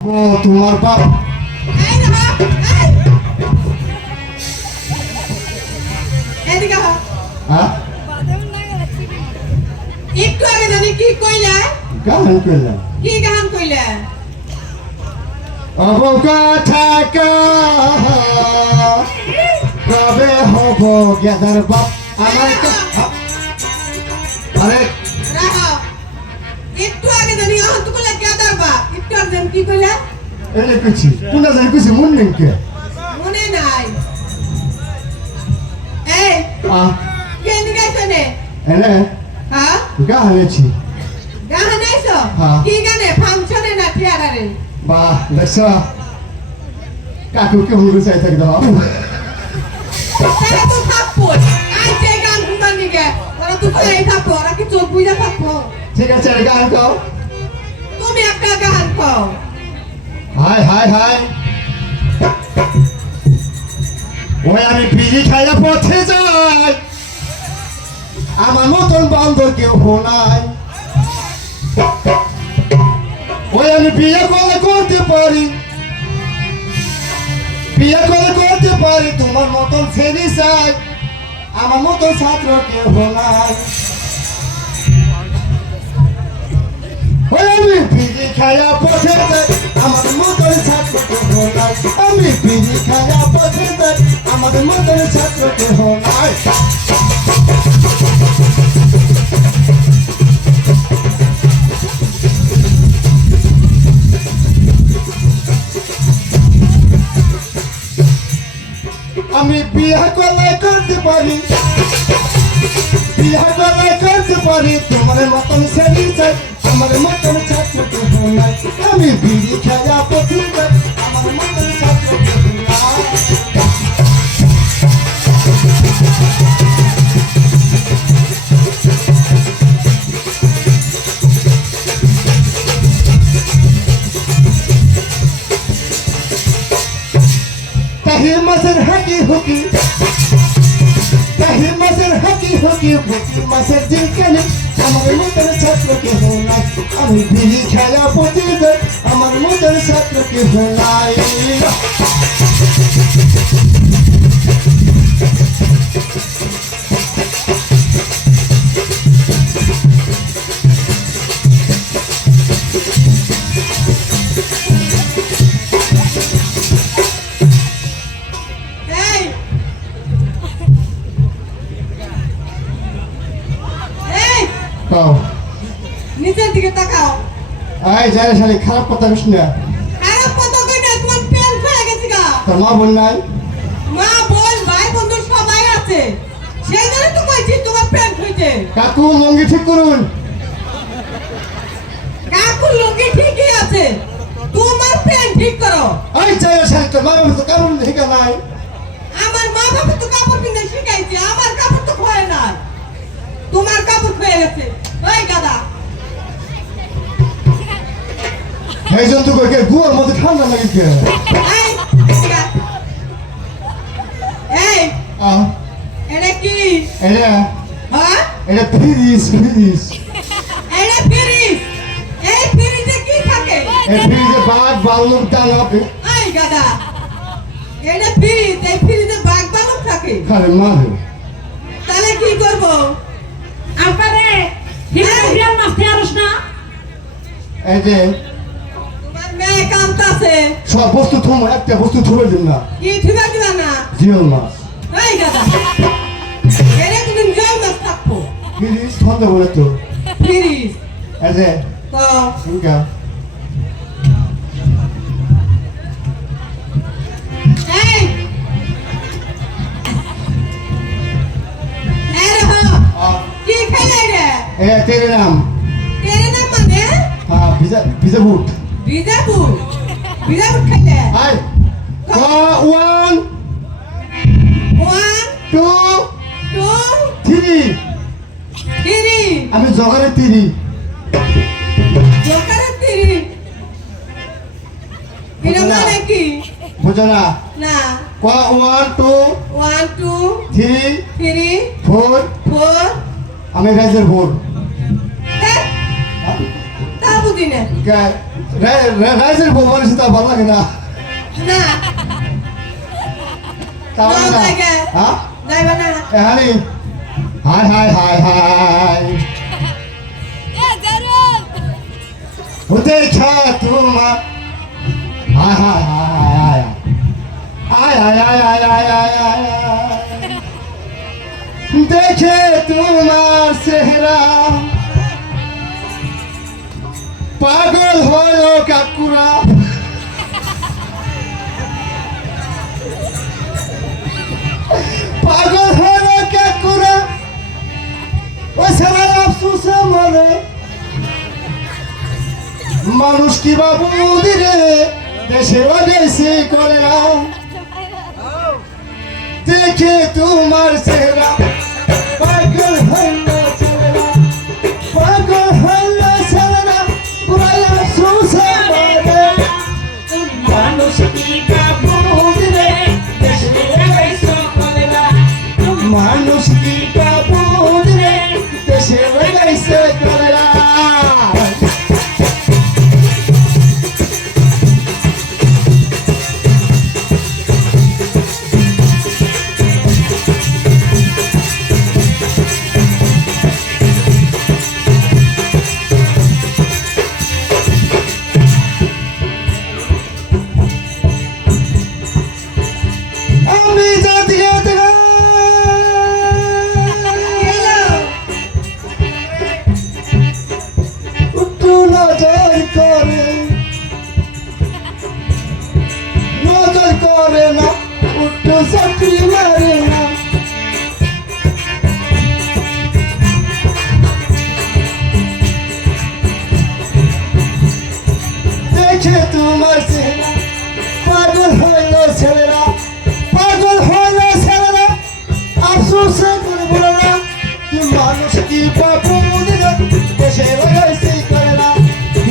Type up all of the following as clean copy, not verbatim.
ও তোমার বাপ এই না এই এদিকে আহ হ্যাঁ একটু আগে জানি কি কইলা গান করলাম কি গান কইলা অবকাঠা কবে হব গেদার বাপ আমার আরে রাহা একটু আগে জানি আহত কইলা গেদার বা একটু আগে জানি কি কইলা এনে কুছি কোনটা জানি কুছি মন নেই কে মনে নাই এই কেন গাইছো নে এনে হ্যাঁ গান হয়েছি গান নাইছো হ্যাঁ। কি গানে ফাংশনে না থিয়েটারে বাহ দেখছো কাকুকে হুরু চাই থাকি দাও তারা তো থাকবো আই যে গান শুনবার নিগে ওরা তো চাই থাকবো ওরা কি চোখ বুঝা থাকবো ঠিক আছে গান গাও তুমি একটা গান গাও হাই হাই হাই ওই আমি বিড়ি খাইয়া পথে যাই আমার মতন বান্ধব কেউ নাই ওই আমি বিয়ে করলে করতে পারি বিয়ে করলে করতে পারি তোমার মতন ছেড়ে চাই আমার মতন ছাত্র কেউ নাই ওই আমি বিড়ি খাইয়া পথে যাই আমার মতন ছাত্র কেউ নাই আমি বিড়ি খাইয়া পথে যাই আমার মতন ছাত্র কেউ নাই আমি বিয়ে করলে করতে পারি বিয়ে করলে করতে পারি তোমার মতন ছেড়ে চাই আমার মতন ছাত্র কেউ নাই আমি বিড়ি খাইয়া পথে যাই আমার মতন ছাত্র কেউ নাই তাহি মাছের হাকি হুকি তাহি মাছের হাকি হুকি ফুকি মাছের জিলকানি আমার মতন ছাত্র কেহ নাই আমি বিড়ি খাইয়া পচে যাই আমার মতন ছাত্র কেহ নাই এই এই কাও নিচের দিকে তাকাও আই যারে শালি খারাপ কথা কইস না খারাপ কথা কই না তোমার প্যান খুলে গেছে গা তোর মা বল নাই মা বোন ভাই বন্ধু সবাই আছে সেই জন্য তো কইছি তোমার প্যান খুইছে কাকু লঙ্গি ঠিক করুন কাকুর লোকে ঠিকই আছে তোমার প্যান ঠিক করো আই যারে শালি তোর মা বল তো কারণ ঠিক নাই আমার মা বাবা তো কাপড় কিনতে শিখাইছে আমার কাপড় তো খোয়ে না তোমার কাপড় খুয়ে গেছে ওই গাদা এই জন্তু কই কে গুয়ার মধ্যে ঠান্ডা লাগে কে এই এদিকে আয়। এই আ এটা কি এটা হ্যাঁ এটা ফ্রিজ এটা ফ্রিজ এই ফ্রিজে কি থাকে এই ফ্রিজে বাঘ বালুক ডানাবে এই গাদা এটা ফ্রিজ এই ফ্রিজে বাঘ বালক থাকে খারে মারে তাহলে কি করব আপারে হিরাম মাস্তি আরস না এই যে তোমার মেয়ে কামতাছে সব বস্তু থম একটা বস্তু থুবে দিন না কি ঠিকা দিবা না জিওল মাছ এই গাদা এটা কিন্তু জল মাছ থাকবো ফ্রিজ ঠান্ডা বলে তো ফ্রিজ এই যে তো ইনকা এই এই রহ কি খাইলে রে এ তেরে নাম তেরে নাম মানে হ্যাঁ ভিজা বুট বিজাপুর বিজাপুর খাইলে আই ওয়ান 1 টু 2 থ্রি 3 আমি জগারে তিরি জোকারে 3 এটা মানে কি বুঝো না না ওয়ান টু 1 2 থ্রি 3 ফোর 4 আমি রাইজের ভোর তা বুঝি না কে রাইজের বউ মানুষ তা ভালো লাগে না না তাও না না লাগে হ্যাঁ যাইবা না হানি হাই হাই হাই হাই ও দেখা তোমার high high high high high high high high high high দেখে তোমার চেহারা পাগল হলো কাকুরা পাগল হলো কাকুরা ও সারা আফসোসে মরে মানুষ কি বাবু দিরে দেশে লাগাইছে করে না দেখে তোমার চেহারা পাগল হলো চেহারা পাগল হলো চেহারা পুরাই আফসোসে মরে মানুষ কি বাবু দিরে দেশে লাগাইছে করে না মানুষ কি বাবু দিরে দেশে লাগাইছে করে না আমি জাতীয় একটু নজর করে না একটু চাকরি মারে না দেখে তোমার চেহারা পাগল হইল ছেলেরা পাগল হইল ছেলেরা আফসোসে করে বলে না কি মানুষ কি বাবু দিলে দেশে লাগাইছে করে না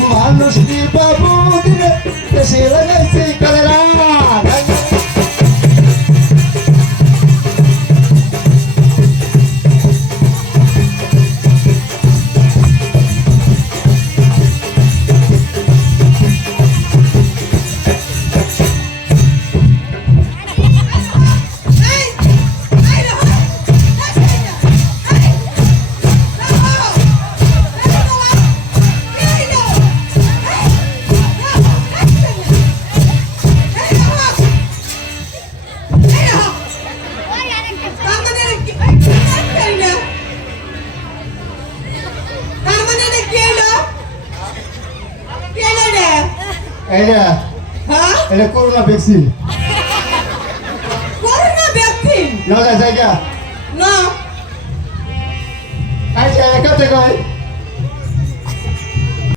মানুষ কি বাবু দিলে দেশে লাগাইছে করে না এটা এটা করোনা ভ্যাকসিন করোনা ভ্যাকসিন না জায়গা না আচ্ছা একাতে কয়